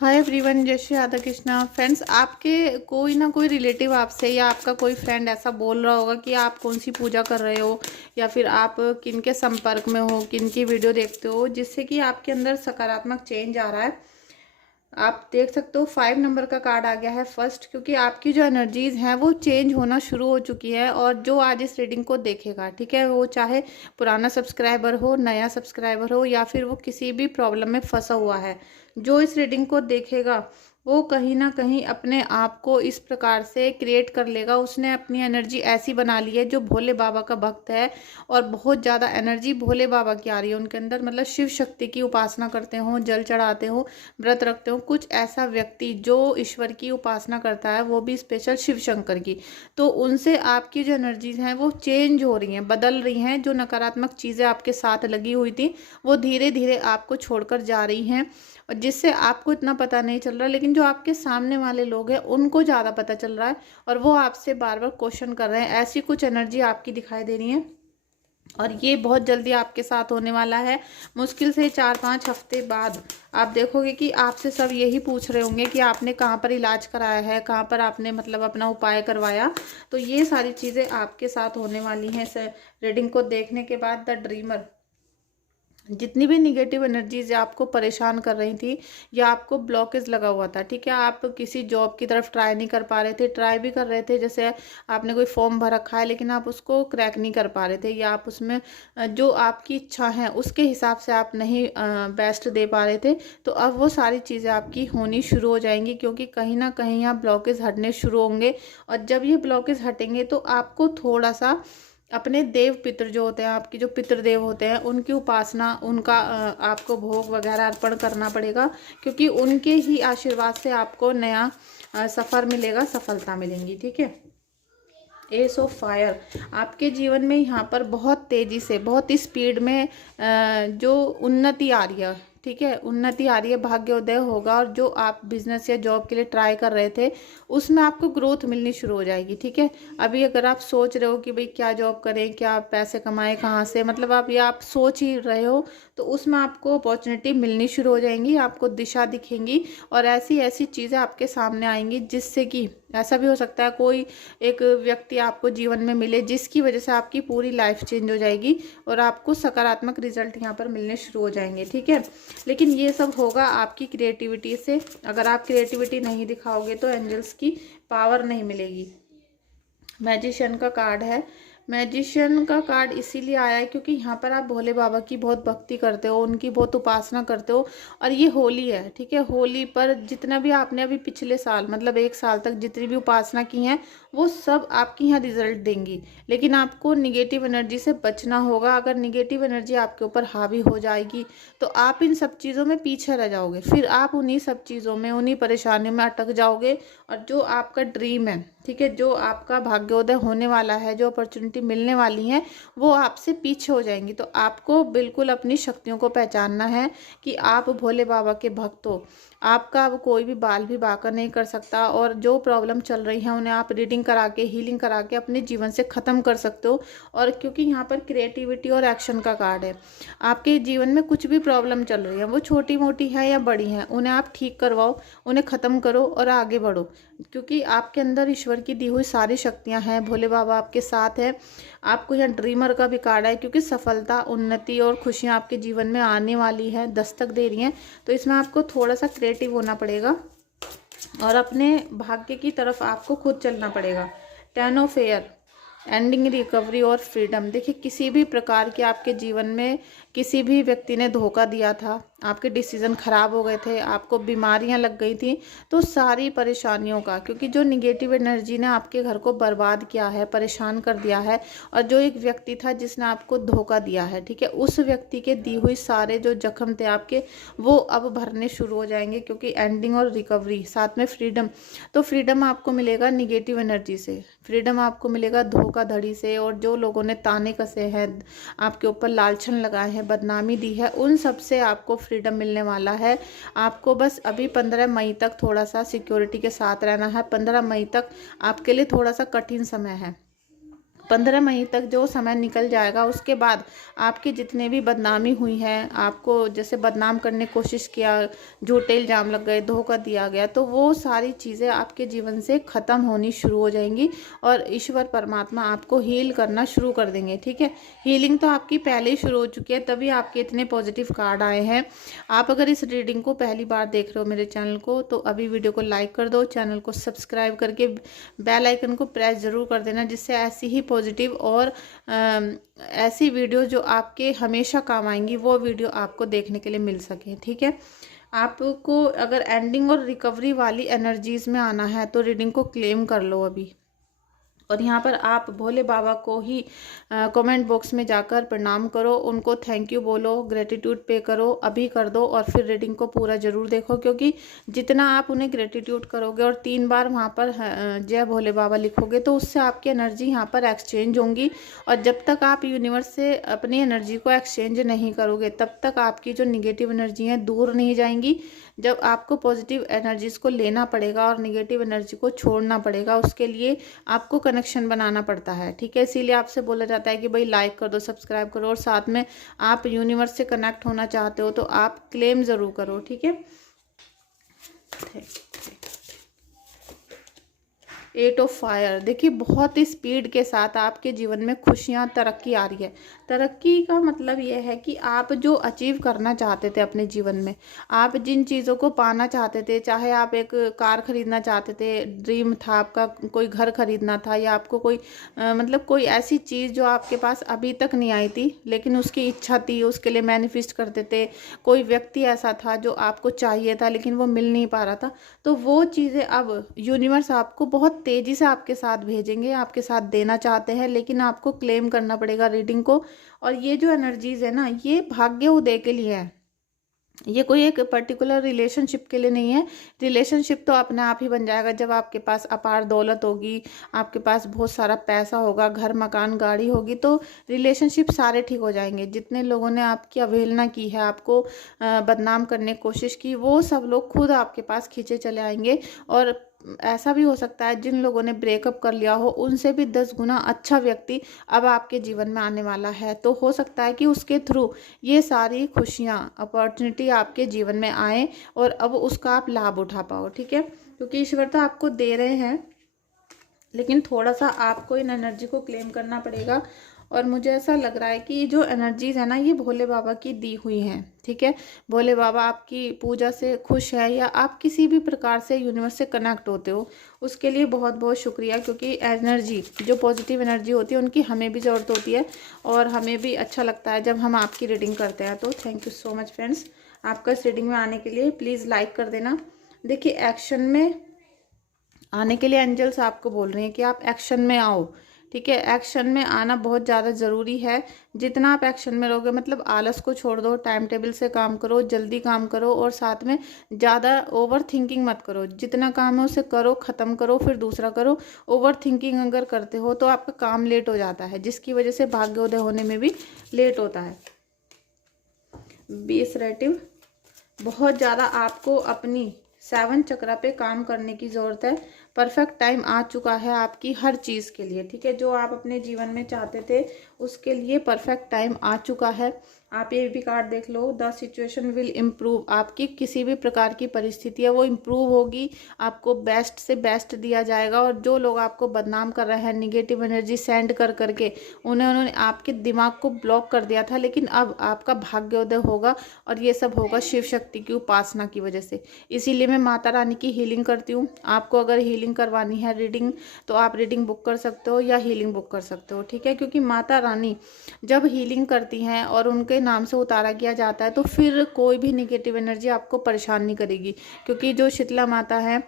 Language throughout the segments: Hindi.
हाय एवरीवन, जय श्री राधा कृष्णा। फ्रेंड्स, आपके कोई ना कोई रिलेटिव आपसे या आपका कोई फ्रेंड ऐसा बोल रहा होगा कि आप कौन सी पूजा कर रहे हो या फिर आप किन के संपर्क में हो, किन की वीडियो देखते हो, जिससे कि आपके अंदर सकारात्मक चेंज आ रहा है। आप देख सकते हो 5 नंबर का कार्ड आ गया है फर्स्ट, क्योंकि आपकी जो एनर्जीज हैं वो चेंज होना शुरू हो चुकी है। और जो आज इस रीडिंग को देखेगा, ठीक है, वो चाहे पुराना सब्सक्राइबर हो, नया सब्सक्राइबर हो, या फिर वो किसी भी प्रॉब्लम में फंसा हुआ है, जो इस रीडिंग को देखेगा वो कहीं ना कहीं अपने आप को इस प्रकार से क्रिएट कर लेगा। उसने अपनी एनर्जी ऐसी बना ली है, जो भोले बाबा का भक्त है और बहुत ज़्यादा एनर्जी भोले बाबा की आ रही है उनके अंदर। मतलब शिव शक्ति की उपासना करते हो, जल चढ़ाते हो, व्रत रखते हो। कुछ ऐसा व्यक्ति जो ईश्वर की उपासना करता है, वो भी स्पेशल शिव शंकर की, तो उनसे आपकी जो एनर्जीज हैं वो चेंज हो रही हैं, बदल रही हैं। जो नकारात्मक चीज़ें आपके साथ लगी हुई थी वो धीरे धीरे आपको छोड़कर जा रही हैं, और जिससे आपको इतना पता नहीं चल रहा, लेकिन जो आपके सामने वाले लोग हैं उनको ज़्यादा पता चल रहा है और वो आपसे बार बार क्वेश्चन कर रहे हैं। ऐसी कुछ एनर्जी आपकी दिखाई दे रही है और ये बहुत जल्दी आपके साथ होने वाला है। मुश्किल से 4-5 हफ्ते बाद आप देखोगे कि आपसे सब यही पूछ रहे होंगे कि आपने कहाँ पर इलाज कराया है, कहाँ पर आपने मतलब अपना उपाय करवाया। तो ये सारी चीज़ें आपके साथ होने वाली हैं रीडिंग को देखने के बाद। द ड्रीमर, जितनी भी निगेटिव एनर्जीज आपको परेशान कर रही थी या आपको ब्लॉकेज लगा हुआ था, ठीक है, आप किसी जॉब की तरफ ट्राई नहीं कर पा रहे थे, ट्राई भी कर रहे थे, जैसे आपने कोई फॉर्म भर रखा है लेकिन आप उसको क्रैक नहीं कर पा रहे थे, या आप उसमें जो आपकी इच्छा है उसके हिसाब से आप नहीं बेस्ट दे पा रहे थे, तो अब वो सारी चीज़ें आपकी होनी शुरू हो जाएंगी, क्योंकि कहीं ना कहीं यहाँ ब्लॉकेज हटने शुरू होंगे। और जब ये ब्लॉकेज हटेंगे तो आपको थोड़ा सा अपने देव पितर जो होते हैं, आपके जो पितृदेव होते हैं, उनकी उपासना, उनका आपको भोग वगैरह अर्पण करना पड़ेगा, क्योंकि उनके ही आशीर्वाद से आपको नया सफ़र मिलेगा, सफलता मिलेंगी। ठीक है। एस ऑफ फायर, आपके जीवन में यहाँ पर बहुत तेज़ी से, बहुत स्पीड में जो उन्नति आ रही है, ठीक है, उन्नति आ रही है, भाग्योदय होगा। और जो आप बिजनेस या जॉब के लिए ट्राई कर रहे थे उसमें आपको ग्रोथ मिलनी शुरू हो जाएगी। ठीक है। अभी अगर आप सोच रहे हो कि भाई क्या जॉब करें, क्या पैसे कमाएं, कहाँ से, मतलब आप सोच ही रहे हो, तो उसमें आपको अपॉर्चुनिटी मिलनी शुरू हो जाएंगी, आपको दिशा दिखेंगी और ऐसी ऐसी चीज़ें आपके सामने आएंगी, जिससे कि ऐसा भी हो सकता है कोई एक व्यक्ति आपको जीवन में मिले जिसकी वजह से आपकी पूरी लाइफ चेंज हो जाएगी और आपको सकारात्मक रिजल्ट यहाँ पर मिलने शुरू हो जाएंगे। ठीक है। लेकिन ये सब होगा आपकी क्रिएटिविटी से। अगर आप क्रिएटिविटी नहीं दिखाओगे तो एंजल्स की पावर नहीं मिलेगी। मैजिशियन का कार्ड है। मैजिशियन का कार्ड इसीलिए आया है क्योंकि यहाँ पर आप भोले बाबा की बहुत भक्ति करते हो, उनकी बहुत उपासना करते हो, और ये होली है। ठीक है। होली पर जितना भी आपने अभी पिछले साल, मतलब 1 साल तक जितनी भी उपासना की हैं, वो सब आपकी यहाँ रिजल्ट देंगी। लेकिन आपको निगेटिव एनर्जी से बचना होगा। अगर निगेटिव एनर्जी आपके ऊपर हावी हो जाएगी तो आप इन सब चीज़ों में पीछे रह जाओगे, फिर आप उन्हीं सब चीज़ों में, उन्हीं परेशानियों में अटक जाओगे। और जो आपका ड्रीम है, ठीक है, जो आपका भाग्योदय होने वाला है, जो अपॉर्चुनिटी मिलने वाली है, वो आपसे पीछे हो जाएंगी। तो आपको बिल्कुल अपनी शक्तियों को पहचानना है कि आप भोले बाबा के भक्त हो। आपका अब कोई भी बाल भी बांका नहीं कर सकता, और जो प्रॉब्लम चल रही है उन्हें आप रीडिंग करा के, हीलिंग करा के अपने जीवन से ख़त्म कर सकते हो। और क्योंकि यहाँ पर क्रिएटिविटी और एक्शन का कार्ड है, आपके जीवन में कुछ भी प्रॉब्लम चल रही है, वो छोटी मोटी है या बड़ी है, उन्हें आप ठीक करवाओ, उन्हें ख़त्म करो और आगे बढ़ो, क्योंकि आपके अंदर ईश्वर की दी हुई सारी शक्तियाँ हैं, भोले बाबा आपके साथ है। आपको यहाँ ड्रीमर का भी कार्ड है, क्योंकि सफलता, उन्नति और खुशियाँ आपके जीवन में आने वाली है, दस्तक दे रही हैं। तो इसमें आपको थोड़ा सा क्रिएटिव होना पड़ेगा और अपने भाग्य की तरफ आपको खुद चलना पड़ेगा। 10 ऑफ एयर, एंडिंग, रिकवरी और फ्रीडम। देखिए, किसी भी प्रकार के आपके जीवन में किसी भी व्यक्ति ने धोखा दिया था, आपके डिसीजन खराब हो गए थे, आपको बीमारियां लग गई थी, तो सारी परेशानियों का, क्योंकि जो निगेटिव एनर्जी ने आपके घर को बर्बाद किया है, परेशान कर दिया है, और जो एक व्यक्ति था जिसने आपको धोखा दिया है, ठीक है, उस व्यक्ति के दी हुई सारे जो जख्म थे आपके, वो अब भरने शुरू हो जाएंगे, क्योंकि एंडिंग और रिकवरी, साथ में फ्रीडम। तो फ्रीडम आपको मिलेगा निगेटिव एनर्जी से, फ्रीडम आपको मिलेगा धोखाधड़ी से, और जो लोगों ने ताने कसे हैं, आपके ऊपर लालछन लगाए हैं, बदनामी दी है, उन सब से आपको फ्रीडम मिलने वाला है। आपको बस अभी 15 मई तक थोड़ा सा सिक्योरिटी के साथ रहना है। 15 मई तक आपके लिए थोड़ा सा कठिन समय है, 15 मई तक जो समय निकल जाएगा, उसके बाद आपकी जितने भी बदनामी हुई है, आपको जैसे बदनाम करने की कोशिश किया, झूठे इल्ज़ाम लग गए, धोखा दिया गया, तो वो सारी चीज़ें आपके जीवन से ख़त्म होनी शुरू हो जाएंगी और ईश्वर परमात्मा आपको हील करना शुरू कर देंगे। ठीक है, हीलिंग तो आपकी पहले ही शुरू हो चुकी है, तभी आपके इतने पॉजिटिव कार्ड आए हैं। आप अगर इस रीडिंग को पहली बार देख रहे हो मेरे चैनल को, तो अभी वीडियो को लाइक कर दो, चैनल को सब्सक्राइब करके बेल आइकन को प्रेस ज़रूर कर देना, जिससे ऐसी ही पॉजिटिव और ऐसी वीडियो जो आपके हमेशा काम आएंगी, वो वीडियो आपको देखने के लिए मिल सके। ठीक है, आपको अगर एंडिंग और रिकवरी वाली एनर्जीज़ में आना है तो रीडिंग को क्लेम कर लो अभी। और यहाँ पर आप भोले बाबा को ही कमेंट बॉक्स में जाकर प्रणाम करो, उनको थैंक यू बोलो, ग्रेटिट्यूड पे करो, अभी कर दो और फिर रीडिंग को पूरा ज़रूर देखो, क्योंकि जितना आप उन्हें ग्रेटिट्यूड करोगे और 3 बार वहाँ पर जय भोले बाबा लिखोगे, तो उससे आपकी एनर्जी यहाँ पर एक्सचेंज होंगी। और जब तक आप यूनिवर्स से अपनी एनर्जी को एक्सचेंज नहीं करोगे, तब तक आपकी जो निगेटिव एनर्जी हैं दूर नहीं जाएंगी। जब आपको पॉजिटिव एनर्जीज़ को लेना पड़ेगा और निगेटिव एनर्जी को छोड़ना पड़ेगा, उसके लिए आपको कनेक्शन बनाना पड़ता है। ठीक है, इसीलिए आपसे बोला जाता है कि भाई लाइक कर दो, सब्सक्राइब करो, और साथ में आप यूनिवर्स से कनेक्ट होना चाहते हो तो आप क्लेम ज़रूर करो। ठीक है, 8 ऑफ फायर, देखिए बहुत ही स्पीड के साथ आपके जीवन में खुशियाँ, तरक्की आ रही है। तरक्की का मतलब यह है कि आप जो अचीव करना चाहते थे अपने जीवन में, आप जिन चीज़ों को पाना चाहते थे, चाहे आप एक कार खरीदना चाहते थे, ड्रीम था आपका, कोई घर खरीदना था, या आपको कोई मतलब कोई ऐसी चीज़ जो आपके पास अभी तक नहीं आई थी लेकिन उसकी इच्छा थी, उसके लिए मैनिफेस्ट करते थे, कोई व्यक्ति ऐसा था जो आपको चाहिए था लेकिन वो मिल नहीं पा रहा था, तो वो चीज़ें अब यूनिवर्स आपको बहुत तेज़ी से आपके साथ भेजेंगे, आपके साथ देना चाहते हैं, लेकिन आपको क्लेम करना पड़ेगा रीडिंग को। और ये जो एनर्जीज है ना, ये भाग्य उदय के लिए है, ये कोई एक पर्टिकुलर रिलेशनशिप के लिए नहीं है। रिलेशनशिप तो अपने आप ही बन जाएगा जब आपके पास अपार दौलत होगी, आपके पास बहुत सारा पैसा होगा, घर मकान गाड़ी होगी, तो रिलेशनशिप सारे ठीक हो जाएंगे। जितने लोगों ने आपकी अवहेलना की है, आपको बदनाम करने की कोशिश की, वो सब लोग खुद आपके पास खींचे चले आएंगे। और ऐसा भी हो सकता है जिन लोगों ने ब्रेकअप कर लिया हो, उनसे भी 10 गुना अच्छा व्यक्ति अब आपके जीवन में आने वाला है। तो हो सकता है कि उसके थ्रू ये सारी खुशियाँ, अपॉर्चुनिटी आपके जीवन में आए और अब उसका आप लाभ उठा पाओ। ठीक है, क्योंकि ईश्वर तो आपको दे रहे हैं, लेकिन थोड़ा सा आपको इन एनर्जी को क्लेम करना पड़ेगा। और मुझे ऐसा लग रहा है कि जो एनर्जीज है ना, ये भोले बाबा की दी हुई हैं। ठीक है, भोले बाबा आपकी पूजा से खुश है, या आप किसी भी प्रकार से यूनिवर्स से कनेक्ट होते हो, उसके लिए बहुत बहुत शुक्रिया। क्योंकि एनर्जी, जो पॉजिटिव एनर्जी होती है, उनकी हमें भी ज़रूरत होती है और हमें भी अच्छा लगता है जब हम आपकी रीडिंग करते हैं। तो thank you so much friends, आपका इस रीडिंग में आने के लिए। प्लीज़ लाइक कर देना। देखिए, एक्शन में आने के लिए एंजल्स आपको बोल रहे हैं कि आप एक्शन में आओ। ठीक है, एक्शन में आना बहुत ज़्यादा ज़रूरी है। जितना आप एक्शन में रहोगे, मतलब आलस को छोड़ दो, टाइम टेबल से काम करो, जल्दी काम करो, और साथ में ज़्यादा ओवर थिंकिंग मत करो। जितना काम है उसे करो, ख़त्म करो, फिर दूसरा करो। ओवर थिंकिंग अगर करते हो तो आपका काम लेट हो जाता है, जिसकी वजह से भाग्योदय होने में भी लेट होता है। बी असर्टिव, बहुत ज़्यादा आपको अपनी 7 चक्रा पे काम करने की ज़रूरत है। परफेक्ट टाइम आ चुका है आपकी हर चीज़ के लिए। ठीक है, जो आप अपने जीवन में चाहते थे उसके लिए परफेक्ट टाइम आ चुका है। आप ये भी कार्ड देख लो, द सिचुएशन विल इम्प्रूव। आपकी किसी भी प्रकार की परिस्थिति है वो इम्प्रूव होगी, आपको बेस्ट से बेस्ट दिया जाएगा। और जो लोग आपको बदनाम कर रहे हैं, निगेटिव एनर्जी सेंड कर करके उन्होंने आपके दिमाग को ब्लॉक कर दिया था, लेकिन अब आपका भाग्योदय होगा। और ये सब होगा शिव शक्ति की उपासना की वजह से। इसीलिए मैं माता रानी की हीलिंग करती हूँ। आपको अगर हीलिंग करवानी है, रीडिंग, तो आप रीडिंग बुक कर सकते हो या हीलिंग बुक कर सकते हो। ठीक है, क्योंकि माता रानी जब हीलिंग करती हैं और उनके नाम से उतारा किया जाता है, तो फिर कोई भी नेगेटिव एनर्जी आपको परेशान नहीं करेगी। क्योंकि जो शीतला माता है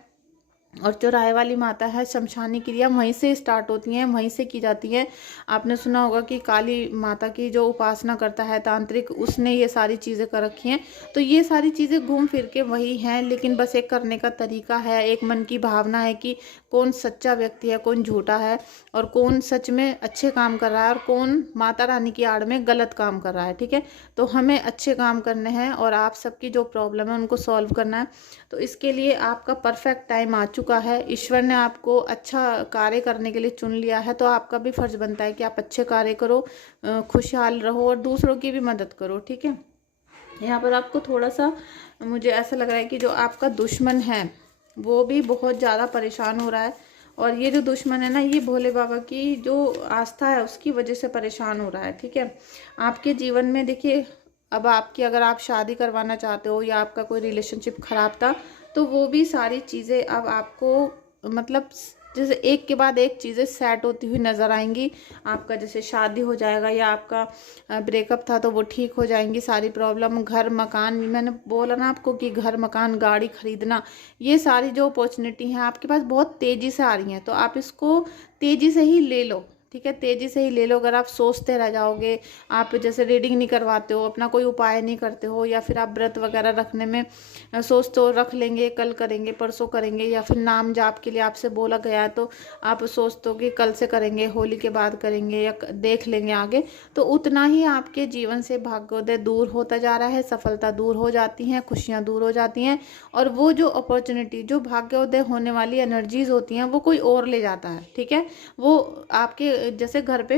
और जो राय वाली माता है, शमशानी क्रिया वहीं से स्टार्ट होती हैं, वहीं से की जाती है। आपने सुना होगा कि काली माता की जो उपासना करता है तांत्रिक, उसने ये सारी चीज़ें कर रखी हैं। तो ये सारी चीज़ें घूम फिर के वही हैं, लेकिन बस एक करने का तरीका है, एक मन की भावना है कि कौन सच्चा व्यक्ति है, कौन झूठा है, और कौन सच में अच्छे काम कर रहा है और कौन माता रानी की आड़ में गलत काम कर रहा है। ठीक है, तो हमें अच्छे काम करने हैं और आप सबकी जो प्रॉब्लम है उनको सॉल्व करना है। तो इसके लिए आपका परफेक्ट टाइम आ चुका है, ईश्वर ने आपको अच्छा कार्य करने के लिए चुन लिया है, तो आपका भी फर्ज बनता है कि आप अच्छे कार्य करो, खुशहाल रहो और दूसरों की भी मदद करो। ठीक है, यहाँ पर आपको थोड़ा सा मुझे ऐसा लग रहा है कि जो आपका दुश्मन है वो भी बहुत ज़्यादा परेशान हो रहा है, और ये जो दुश्मन है ना, ये भोले बाबा की जो आस्था है उसकी वजह से परेशान हो रहा है। ठीक है, आपके जीवन में देखिए, अब आपकी अगर आप शादी करवाना चाहते हो या आपका कोई रिलेशनशिप ख़राब था, तो वो भी सारी चीज़ें अब आपको मतलब जैसे एक के बाद एक चीज़ें सेट होती हुई नज़र आएंगी। आपका जैसे शादी हो जाएगा या आपका ब्रेकअप था तो वो ठीक हो जाएंगी सारी प्रॉब्लम। घर मकान, मैंने बोला ना आपको कि घर मकान गाड़ी खरीदना, ये सारी जो अपॉर्चुनिटी हैं आपके पास बहुत तेज़ी से आ रही हैं, तो आप इसको तेज़ी से ही ले लो। ठीक है, तेज़ी से ही ले लो। अगर आप सोचते रह जाओगे, आप जैसे रीडिंग नहीं करवाते हो, अपना कोई उपाय नहीं करते हो, या फिर आप व्रत वगैरह रखने में सोचते हो रख लेंगे, कल करेंगे, परसों करेंगे, या फिर नाम जाप के लिए आपसे बोला गया है तो आप सोचते हो कि कल से करेंगे, होली के बाद करेंगे या देख लेंगे आगे, तो उतना ही आपके जीवन से भाग्योदय दूर होता जा रहा है, सफलता दूर हो जाती हैं, खुशियाँ दूर हो जाती हैं, और वो जो अपॉर्चुनिटी, जो भाग्योदय होने वाली एनर्जीज होती हैं वो कोई और ले जाता है। ठीक है, वो आपके जैसे घर पे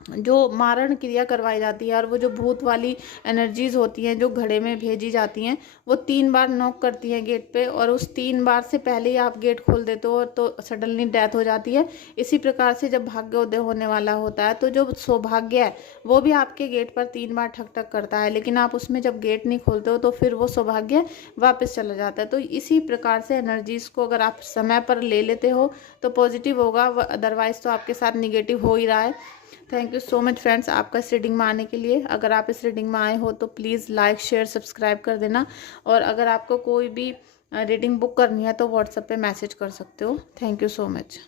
जो मारण क्रिया करवाई जाती है और वो जो भूत वाली एनर्जीज होती हैं जो घड़े में भेजी जाती हैं, वो 3 बार नॉक करती हैं गेट पे, और उस 3 बार से पहले ही आप गेट खोल देते हो तो सडनली डेथ हो जाती है। इसी प्रकार से जब भाग्योदय होने वाला होता है तो जो सौभाग्य है वो भी आपके गेट पर 3 बार ठक ठक करता है, लेकिन आप उसमें जब गेट नहीं खोलते हो तो फिर वो सौभाग्य वापस चला जाता है। तो इसी प्रकार से एनर्जीज को अगर आप समय पर ले लेते हो तो पॉजिटिव होगा, अदरवाइज तो आपके साथ निगेटिव हो ही रहा है। Thank you so much friends आपका इस रीडिंग में आने के लिए। अगर आप इस रीडिंग में आए हो तो प्लीज़ लाइक शेयर सब्सक्राइब कर देना, और अगर आपको कोई भी रीडिंग बुक करनी है तो व्हाट्सएप पे मैसेज कर सकते हो। Thank you so much.